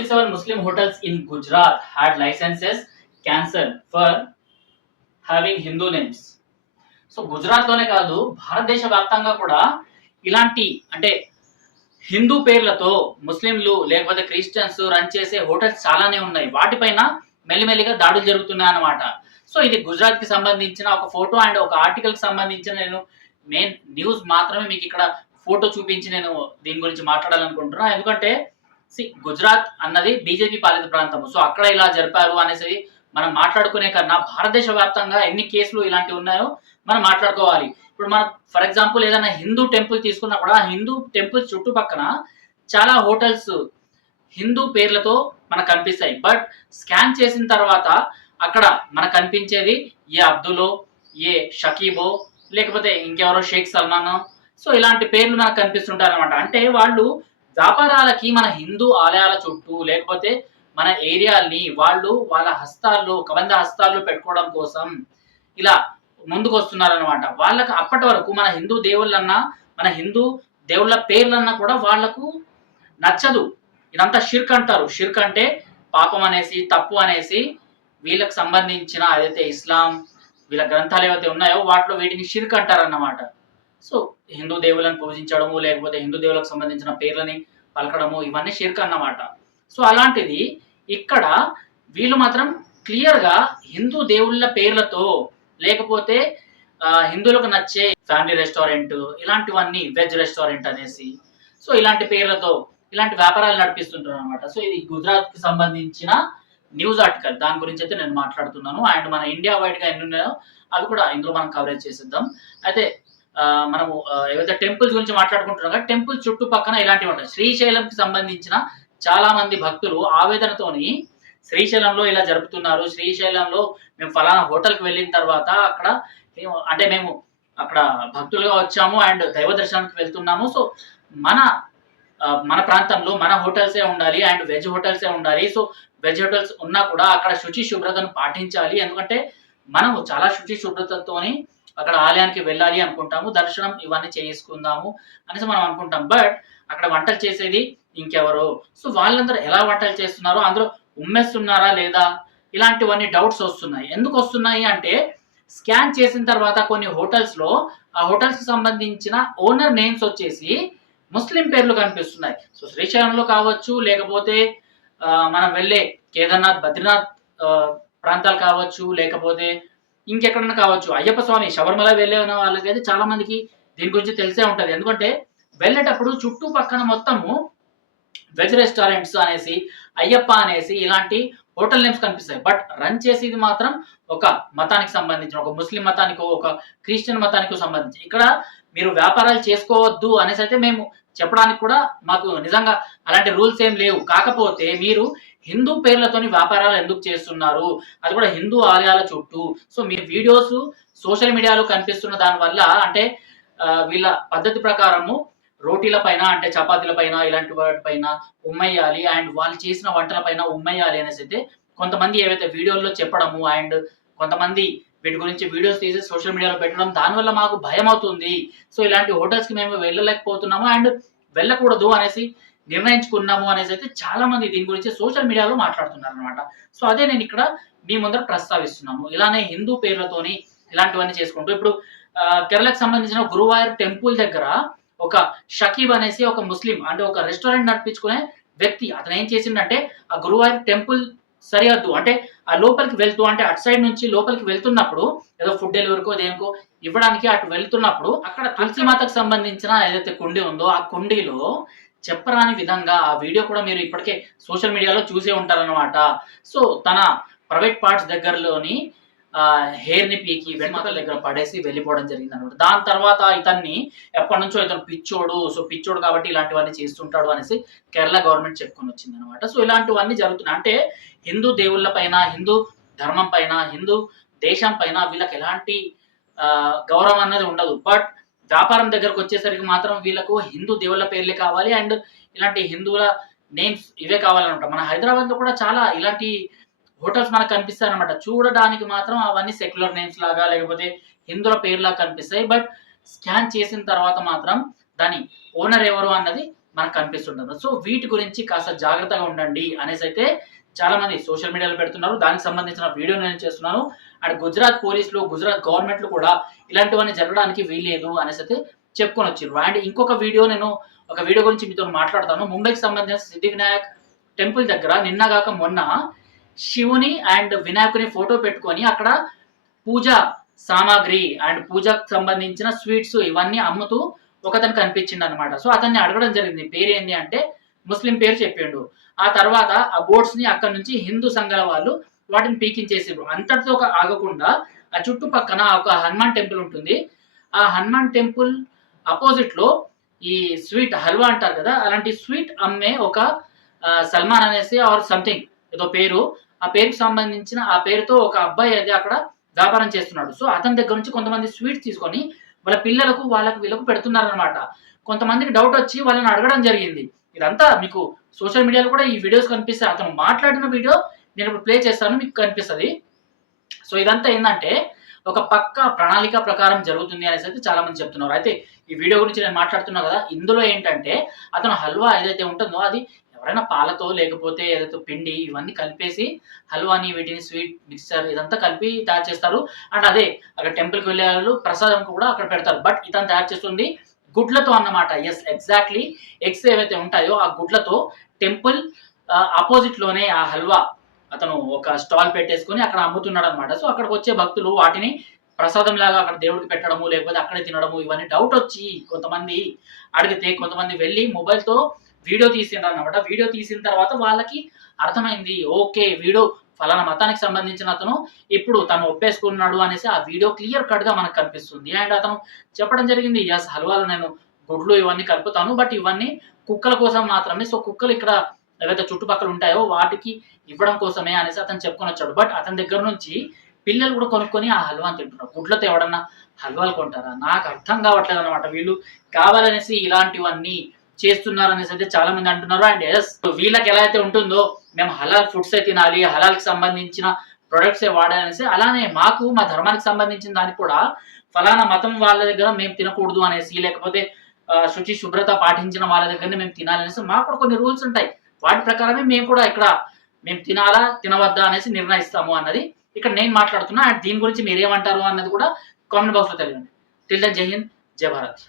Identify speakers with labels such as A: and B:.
A: 27 Muslim hotels in Gujarat had licenses cancelled for having Hindu names. So గుజరాత్లోనే కాదు భారతదేశ వ్యాప్తంగా కూడా ఇలాంటి అంటే హిందూ పేర్లతో ముస్లింలు లేకపోతే క్రిస్టియన్స్ రన్ చేసే హోటల్స్ చాలానే ఉన్నాయి. వాటిపైన మెల్లిమెల్లిగా దాడులు జరుగుతున్నాయి అన్నమాట. సో ఇది గుజరాత్కి సంబంధించిన ఒక ఫోటో అండ్ ఒక ఆర్టికల్కి సంబంధించిన నేను మెయిన్ న్యూస్ మాత్రమే మీకు ఇక్కడ ఫోటో చూపించి నేను దీని గురించి మాట్లాడాలనుకుంటున్నాను ఎందుకంటే సి గుజరాత్ అన్నది బీజేపీ పాలిత ప్రాంతం సో అక్కడ ఇలా జరిపారు అనేసి మనం మాట్లాడుకునే కన్నా భారతదేశ వ్యాప్తంగా ఎన్ని కేసులు ఇలాంటివి ఉన్నాయో మనం మాట్లాడుకోవాలి. ఇప్పుడు మనం ఫర్ ఎగ్జాంపుల్ ఏదైనా హిందూ టెంపుల్ తీసుకున్నా కూడా హిందూ టెంపుల్ చుట్టుపక్కన చాలా హోటల్స్ హిందూ పేర్లతో మనకు కనిపిస్తాయి. బట్ స్కాన్ చేసిన తర్వాత అక్కడ మనకు కనిపించేది ఏ అబ్దులో ఏ షకీబో లేకపోతే ఇంకెవరో షేక్ సల్మాన్. సో ఇలాంటి పేర్లు మనకు కనిపిస్తుంటారు అనమాట అంటే వాళ్ళు వ్యాపారాలకి మన హిందూ ఆలయాల చుట్టూ లేకపోతే మన ఏరియాల్ని వాళ్ళు వాళ్ళ హస్తాల్లో కబంధ హస్తాల్లో పెట్టుకోవడం కోసం ఇలా ముందుకు వస్తున్నారనమాట వాళ్ళకి అప్పటి వరకు మన హిందూ దేవుళ్ళన్నా మన హిందూ దేవుళ్ళ పేర్లన్నా కూడా వాళ్ళకు నచ్చదు. ఇదంతా షిర్క్ అంటారు. షిర్క్ అంటే పాపం అనేసి తప్పు అనేసి వీళ్ళకి సంబంధించిన ఏదైతే ఇస్లాం వీళ్ళ గ్రంథాలు ఏవైతే ఉన్నాయో వాటిలో వీటిని షిర్క్ అంటారన్నమాట. సో హిందూ దేవులను పూజించడము లేకపోతే హిందూ దేవులకు సంబంధించిన పేర్లని పలకడము ఇవన్నీ షిర్క్ అన్నమాట సో అలాంటిది ఇక్కడ వీళ్ళు మాత్రం క్లియర్గా హిందూ దేవుళ్ళ పేర్లతో లేకపోతే హిందువులకు నచ్చే ఫ్యామిలీ రెస్టారెంట్ ఇలాంటివన్నీ వెజ్ రెస్టారెంట్ అనేసి సో ఇలాంటి పేర్లతో ఇలాంటి వ్యాపారాలు నడిపిస్తుంటారు అనమాట సో ఇది గుజరాత్కి సంబంధించిన న్యూస్ ఆర్టికల్. దాని గురించి అయితే నేను మాట్లాడుతున్నాను. అండ్ మన ఇండియా వైడ్గా ఎన్ని ఉన్నాయో అవి కూడా ఇందులో మనం కవరేజ్ చేసేద్దాం. అయితే మనము ఆ, ఏవైతే టెంపుల్స్ గురించి మాట్లాడుకుంటున్నాం కదా టెంపుల్ చుట్టుపక్కన ఇలాంటివి ఉంటాయి. శ్రీశైలంకి సంబంధించిన చాలా మంది భక్తులు ఆవేదనతోని శ్రీశైలంలో ఇలా జరుపుతున్నారు. శ్రీశైలంలో మేము ఫలానా హోటల్కి వెళ్ళిన తర్వాత అక్కడ అంటే మేము అక్కడ భక్తులుగా వచ్చాము అండ్ దైవ దర్శనానికి వెళ్తున్నాము. సో మన మన ప్రాంతంలో మన హోటల్సే ఉండాలి అండ్ వెజ్ హోటల్సే ఉండాలి. సో వెజ్ హోటల్స్ ఉన్నా కూడా అక్కడ శుచి శుభ్రతను పాటించాలి. ఎందుకంటే మనము చాలా శుచి శుభ్రతతోని అక్కడ ఆలయానికి వెళ్ళాలి అనుకుంటాము దర్శనం ఇవన్నీ చేసుకుందాము అనేసి మనం అనుకుంటాం. బట్ అక్కడ వంటలు చేసేది ఇంకెవరు. సో వాళ్ళందరూ ఎలా వంటలు చేస్తున్నారో అందరూ ఉమ్మేస్తున్నారా లేదా? ఇలాంటివన్నీ డౌట్స్ వస్తున్నాయి. ఎందుకు వస్తున్నాయి అంటే స్కాన్ చేసిన తర్వాత కొన్ని హోటల్స్లో ఆ హోటల్స్కి సంబంధించిన ఓనర్ నేమ్స్ వచ్చేసి ముస్లిం పేర్లు కనిపిస్తున్నాయి. సో శ్రీశైలంలో కావచ్చు లేకపోతే మనం వెళ్ళే కేదార్నాథ్ బద్రీనాథ్ ప్రాంతాలు కావచ్చు లేకపోతే ఇంకెక్కడన్నా కావచ్చు. అయ్యప్ప స్వామి శబరిమల వెళ్ళే వాళ్ళకైతే చాలా మందికి దీని గురించి తెలిసే ఉంటుంది. ఎందుకంటే వెళ్ళేటప్పుడు చుట్టుపక్కన మొత్తము వెజ్ రెస్టారెంట్స్ అనేసి అయ్యప్ప అనేసి ఇలాంటి హోటల్ నేమ్స్ కనిపిస్తాయి. బట్ రన్ చేసేది మాత్రం ఒక మతానికి సంబంధించిన ఒక ముస్లిం మతానికో ఒక క్రిస్టియన్ మతానికో సంబంధించి. ఇక్కడ మీరు వ్యాపారాలు చేసుకోవద్దు అనేసి అయితే మేము చెప్పడానికి కూడా మాకు నిజంగా అలాంటి రూల్స్ ఏం లేవు. కాకపోతే మీరు హిందూ పేర్లతోని వ్యాపారాలు ఎందుకు చేస్తున్నారు? అది కూడా హిందూ ఆలయాల చుట్టూ. సో మీ వీడియోస్ సోషల్ మీడియాలో కనిపిస్తున్న దానివల్ల అంటే వీళ్ళ పద్ధతి ప్రకారము రోటీల పైన అంటే చపాతీల పైన ఇలాంటి వాటి పైన ఉమ్మేయాలి. అండ్ వాళ్ళు చేసిన వంటల పైన ఉమ్మేయాలి అనేసి అయితే కొంతమంది ఏవైతే వీడియోల్లో చెప్పడము అండ్ కొంతమంది వీటి గురించి వీడియోస్ తీసి సోషల్ మీడియాలో పెట్టడం దానివల్ల మాకు భయం అవుతుంది సో ఇలాంటి హోటల్స్కి మేము వెళ్ళలేకపోతున్నాము. అండ్ వెళ్ళకూడదు అనేసి నిర్ణయించుకున్నాము అనేసి అయితే చాలా మంది దీని గురించి సోషల్ మీడియాలో మాట్లాడుతున్నారు అనమాట సో అదే నేను ఇక్కడ మీ ముందర ప్రస్తావిస్తున్నాము. ఇలానే హిందూ పేర్లతోని ఇలాంటివన్నీ చేసుకుంటూ ఇప్పుడు కేరళకు సంబంధించిన గురువాయూర్ టెంపుల్ దగ్గర ఒక షకీబ్ అనేసి ఒక ముస్లిం అంటే ఒక రెస్టారెంట్ నడిపించుకునే వ్యక్తి. అతను ఏం చేసిండంటే ఆ గురువాయూర్ టెంపుల్ సరిహద్దు అంటే ఆ లోపలికి వెళ్తూ అంటే అటు సైడ్ నుంచి లోపలికి వెళ్తున్నప్పుడు ఏదో ఫుడ్ డెలివరీకో దేనికో ఇవ్వడానికి అటు వెళ్తున్నప్పుడు అక్కడ తులసి మాతకు సంబంధించిన ఏదైతే కుండీ ఉందో ఆ కుండీలో చెప్పరాని విధంగా ఆ వీడియో కూడా మీరు ఇప్పటికే సోషల్ మీడియాలో చూసే ఉంటారన్నమాట. సో తన ప్రైవేట్ పార్ట్స్ దగ్గరలోని హెయిర్ని పీకి వెంట్రుకల దగ్గర పడేసి వెళ్ళిపోవడం జరిగింది అనమాట దాని తర్వాత ఇతన్ని ఎప్పటి నుంచో ఇతను పిచ్చోడు సో పిచ్చోడు కాబట్టి ఇలాంటివన్నీ చేస్తుంటాడు అనేసి కేరళ గవర్నమెంట్ చెప్పుకొని వచ్చింది అనమాట సో ఇలాంటివన్నీ జరుగుతున్నాయి. అంటే హిందూ దేవుళ్ళ పైన హిందూ ధర్మం పైన హిందూ దేశం పైన వీళ్ళకి ఎలాంటి గౌరవం అనేది ఉండదు. బట్ వ్యాపారం దగ్గరకు వచ్చేసరికి మాత్రం వీళ్ళకు హిందూ దేవుళ్ళ పేర్లే కావాలి అండ్ ఇలాంటి హిందువుల నేమ్స్ ఇవే కావాలన్నమాట. మన హైదరాబాద్లో కూడా చాలా ఇలాంటి హోటల్స్ మనకు కనిపిస్తాయి అనమాట చూడడానికి మాత్రం అవన్నీ సెక్యులర్ నేమ్స్ లాగా లేకపోతే హిందువుల పేర్లా కనిపిస్తాయి. బట్ స్కాన్ చేసిన తర్వాత మాత్రం దాని ఓనర్ ఎవరు అన్నది మనకు కనిపిస్తుంటుంది. సో వీటి గురించి కాస్త జాగ్రత్తగా ఉండండి అనేసి అయితే చాలా మంది సోషల్ మీడియాలో పెడుతున్నారు. దానికి సంబంధించిన వీడియో నేను చేస్తున్నాను. అండ్ గుజరాత్ పోలీసులు గుజరాత్ గవర్నమెంట్లు కూడా ఇలాంటివన్నీ జరగడానికి వీల్లేదు అనేసి అయితే చెప్పుకొని వచ్చిండ్రు అండ్ ఇంకొక వీడియో నేను ఒక వీడియో గురించి మీతో మాట్లాడతాను. ముంబైకి సంబంధించిన సిద్ధి వినాయక్ టెంపుల్ దగ్గర నిన్నగాక మొన్న శివుని అండ్ వినాయకుని ఫోటో పెట్టుకొని అక్కడ పూజ సామాగ్రి అండ్ పూజకు సంబంధించిన స్వీట్స్ ఇవన్నీ అమ్ముతూ ఒకతను కనిపించిండు అనమాట సో అతన్ని అడగడం జరిగింది పేరు ఏంది అంటే ముస్లిం పేరు చెప్పిండు ఆ తర్వాత ఆ బోట్స్ని అక్కడ నుంచి హిందూ సంఘాల వాళ్ళు వాటిని పీకించేసారు అంతటితో ఒక ఆగకుండా ఆ చుట్టుపక్కన ఒక హనుమాన్ టెంపుల్ ఉంటుంది. ఆ హనుమాన్ టెంపుల్ అపోజిట్లో ఈ స్వీట్ హల్వా అంటారు కదా అలాంటి స్వీట్ అమ్మే ఒక సల్మాన్ అనేసి ఆర్ సంథింగ్ ఏదో పేరు. ఆ పేరుకు సంబంధించిన ఆ పేరుతో ఒక అబ్బాయి అది అక్కడ వ్యాపారం చేస్తున్నాడు. సో అతని దగ్గర నుంచి కొంతమంది స్వీట్స్ తీసుకొని వాళ్ళ పిల్లలకు వాళ్ళకు వీళ్ళకు పెడుతున్నారనమాట కొంతమందికి డౌట్ వచ్చి వాళ్ళని అడగడం జరిగింది. ఇదంతా మీకు సోషల్ మీడియాలో కూడా ఈ వీడియోస్ కనిపిస్తాయి. అతను మాట్లాడిన వీడియో నేను ఇప్పుడు ప్లే చేస్తాను మీకు కనిపిస్తుంది. సో ఇదంతా ఏంటంటే ఒక పక్క ప్రణాళిక ప్రకారం జరుగుతుంది అనేసి అయితే చాలా మంది చెప్తున్నారు. అయితే ఈ వీడియో గురించి నేను మాట్లాడుతున్నా కదా ఇందులో ఏంటంటే అతను హల్వా ఏదైతే ఉంటుందో అది ఎవరైనా పాలతో లేకపోతే ఏదైతే పిండి ఇవన్నీ కలిపేసి హల్వాని వీటిని స్వీట్ మిక్సర్ ఇదంతా కలిపి తయారు చేస్తారు. అండ్ అదే అక్కడ టెంపుల్కి వెళ్ళే వాళ్ళు ప్రసాదం కూడా అక్కడ పెడతారు. బట్ ఇతను తయారు చేస్తుంది గుడ్లతో అన్నమాట. ఎస్ ఎగ్జాక్ట్లీ ఎగ్స్ ఏవైతే ఉంటాయో ఆ గుడ్లతో టెంపుల్ ఆపోజిట్లోనే ఆ హల్వా అతను ఒక స్టాల్ పెట్టేసుకొని అక్కడ అమ్ముతున్నాడు అనమాట సో అక్కడికి వచ్చే భక్తులు వాటిని ప్రసాదం లాగా అక్కడ దేవుడికి పెట్టడము లేకపోతే అక్కడే తినడము ఇవన్నీ డౌట్ వచ్చి కొంతమంది అడిగితే కొంతమంది వెళ్ళి మొబైల్తో వీడియో తీసిండ్రు అనమాట వీడియో తీసిన తర్వాత వాళ్ళకి అర్థమైంది ఓకే వీడియో ఫలానా మతానికి సంబంధించిన అతను ఇప్పుడు తను ఒప్పేసుకున్నాడు అనేసి ఆ వీడియో క్లియర్ కట్గా మనకు కనిపిస్తుంది. అండ్ అతను చెప్పడం జరిగింది ఎస్ హల్వాలు నేను గుడ్లు ఇవన్నీ కలుపుతాను బట్ ఇవన్నీ కుక్కల కోసం మాత్రమే. సో కుక్కలు ఇక్కడ ఏవైతే చుట్టుపక్కల ఉంటాయో వాటికి ఇవ్వడం కోసమే అనేసి అతను చెప్పుకొని వచ్చాడు. బట్ అతని దగ్గర నుంచి పిల్లలు కూడా కొనుక్కొని ఆ హల్వాని తింటున్నారు. గుడ్లతో ఎవడన్నా హల్వాలు కొంటారా? నాకు అర్థం కావట్లేదు అనమాట వీళ్ళు కావాలనేసి ఇలాంటివన్నీ చేస్తున్నారు అనేసి అయితే చాలా మంది అంటున్నారు. అండ్ ఎస్ వీళ్ళకి ఎలా అయితే ఉంటుందో మేము హలాల్ ఫుడ్స్ తినాలి హలాల్కి సంబంధించిన ప్రొడక్ట్స్ వాడాలనేసి అలానే మాకు మా ధర్మానికి సంబంధించిన దానికి కూడా ఫలానా మతం వాళ్ళ దగ్గర మేము తినకూడదు అనేసి లేకపోతే శుచి శుభ్రత పాటించిన వాళ్ళ దగ్గరనే మేము తినాలనేసి మాకు కూడా కొన్ని రూల్స్ ఉంటాయి. వాటి ప్రకారమే మేము కూడా ఇక్కడ మేము తినాలా తినవద్దా అనేసి నిర్ణయిస్తాము అన్నది ఇక్కడ నేను మాట్లాడుతున్నా. అండ్ దీని గురించి మీరు ఏమంటారు అన్నది కూడా కామెంట్ బాక్స్లో తెలియండి. టిల్ దన్ జై హింద్ జై భారత్